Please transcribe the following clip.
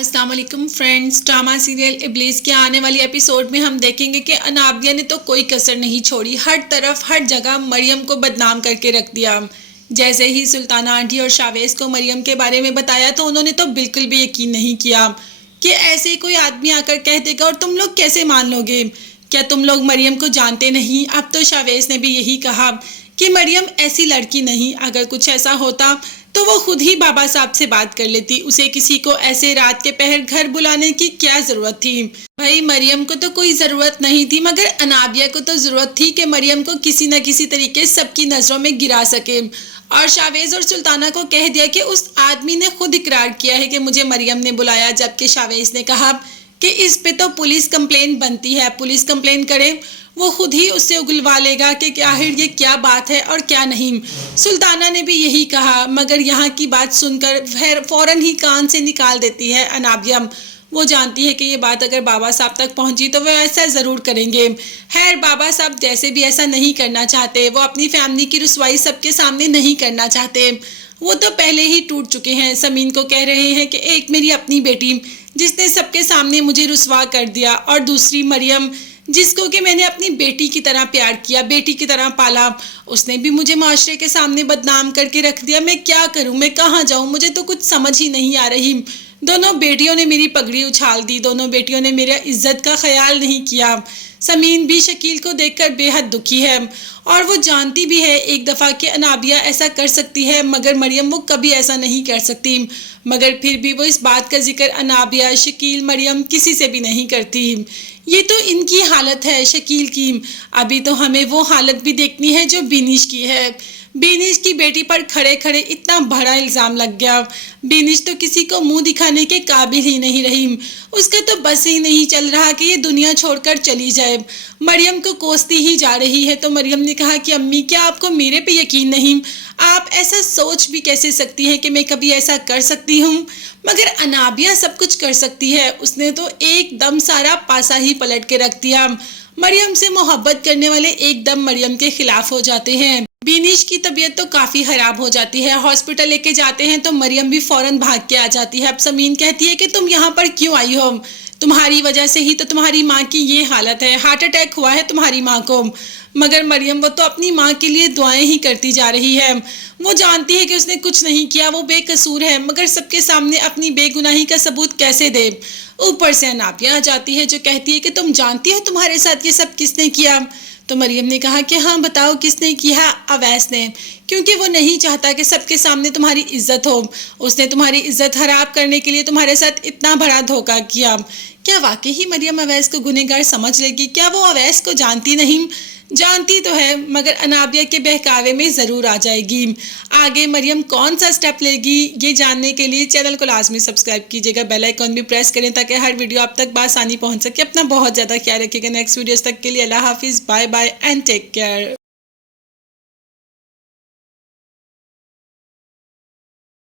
अस्सलाम वालेकुम friends. Drama serial इब्लीस के आने वाली एपिसोड में हम देखेंगे कि अनाबिया ने तो कोई कसर नहीं छोड़ी, हर तरफ हर जगह मरियम को बदनाम करके रख दिया। जैसे ही सुल्ताना आंटी और शावेज को मरियम के बारे में बताया तो उन्होंने तो बिल्कुल भी यकीन नहीं किया कि ऐसे कोई आदमी आकर कह देगा और तुम लोग कैसे मान लोगे। क्या तुम लोग मरियम को जानते नहीं? अब तो शावेज ने भी यही कहा कि मरियम ऐसी लड़की नहीं, अगर कुछ ऐसा होता तो वो खुद ही बाबा साहब से बात कर लेती, उसे किसी को ऐसे रात के पहर घर बुलाने की क्या जरूरत थी। भाई मरियम को तो कोई जरूरत नहीं थी, मगर अनाबिया को तो जरूरत थी कि मरियम को किसी न किसी तरीके सबकी नजरों में गिरा सके। और शावेज और सुल्ताना को कह दिया कि उस आदमी ने खुद इकरार किया है कि मुझे मरियम ने बुलाया, जबकि शावेज ने कहा कि इस पे तो पुलिस कंप्लेन बनती है, पुलिस कंप्लेन करे, वो खुद ही उससे उगलवा लेगा कि आखिर ये क्या बात है और क्या नहीं। सुल्ताना ने भी यही कहा, मगर यहाँ की बात सुनकर फौरन ही कान से निकाल देती है अनाबिया। वो जानती है कि ये बात अगर बाबा साहब तक पहुंची तो वो ऐसा ज़रूर करेंगे। खैर बाबा साहब जैसे भी ऐसा नहीं करना चाहते, वो अपनी फैमिली की रुसवाई सबके सामने नहीं करना चाहते, वो तो पहले ही टूट चुके हैं। समीन को कह रहे हैं कि एक मेरी अपनी बेटी जिसने सबके सामने मुझे रुसवा कर दिया, और दूसरी मरियम जिसको कि मैंने अपनी बेटी की तरह प्यार किया, बेटी की तरह पाला, उसने भी मुझे माशरे के सामने बदनाम करके रख दिया। मैं क्या करूं, मैं कहाँ जाऊं, मुझे तो कुछ समझ ही नहीं आ रही। दोनों बेटियों ने मेरी पगड़ी उछाल दी, दोनों बेटियों ने मेरा इज्जत का ख्याल नहीं किया। समीन भी शकील को देखकर बेहद दुखी है और वो जानती भी है एक दफ़ा कि अनाबिया ऐसा कर सकती है, मगर मरियम वो कभी ऐसा नहीं कर सकती। मगर फिर भी वो इस बात का जिक्र अनाबिया, शकील, मरियम किसी से भी नहीं करती। ये तो इनकी हालत है शकील की, अभी तो हमें वो हालत भी देखनी है जो बिनिश की है। बिनिश की बेटी पर खड़े खड़े इतना बड़ा इल्ज़ाम लग गया। बिनिश तो किसी को मुंह दिखाने के काबिल ही नहीं रही, उसका तो बस ही नहीं चल रहा कि ये दुनिया छोड़कर चली जाए। मरियम को कोसती ही जा रही है तो मरियम ने कहा कि अम्मी क्या आपको मेरे पे यकीन नहीं? आप ऐसा सोच भी कैसे सकती हैं कि मैं कभी ऐसा कर सकती हूँ? मगर अनाबिया सब कुछ कर सकती है, उसने तो एकदम सारा पासा ही पलट के रख दिया। मरियम से मोहब्बत करने वाले एकदम मरियम के खिलाफ हो जाते हैं। बिनिश की तबीयत तो काफ़ी ख़राब हो जाती है, हॉस्पिटल लेके जाते हैं तो मरियम भी फ़ौरन भाग के आ जाती है। अब समीन कहती है कि तुम यहाँ पर क्यों आई हो? तुम्हारी वजह से ही तो तुम्हारी माँ की ये हालत है, हार्ट अटैक हुआ है तुम्हारी माँ को। मगर मरियम वो तो अपनी माँ के लिए दुआएं ही करती जा रही है। वो जानती है कि उसने कुछ नहीं किया, वो बेकसूर है, मगर सबके सामने अपनी बेगुनाही का सबूत कैसे दे? ऊपर से अनाबिया आ जाती है जो कहती है कि तुम जानती हो तुम्हारे साथ ये सब किसने किया? तो मरियम ने कहा कि हाँ बताओ किसने किया? अवैस ने, क्योंकि वो नहीं चाहता कि सबके सामने तुम्हारी इज्जत हो। उसने तुम्हारी इज्जत खराब करने के लिए तुम्हारे साथ इतना बड़ा धोखा किया। क्या वाकई ही मरियम अवैस को गुनहगार समझ लेगी? क्या वो अवैस को जानती नहीं? जानती तो है, मगर अनाबिया के बहकावे में ज़रूर आ जाएगी। आगे मरियम कौन सा स्टेप लेगी ये जानने के लिए चैनल को लाजमी सब्सक्राइब कीजिएगा, बेल आइकॉन भी प्रेस करें ताकि हर वीडियो आप तक बआसानी पहुंच सके। अपना बहुत ज़्यादा ख्याल रखिएगा। नेक्स्ट वीडियोस तक के लिए अल्लाह हाफिज़, bye bye and take care.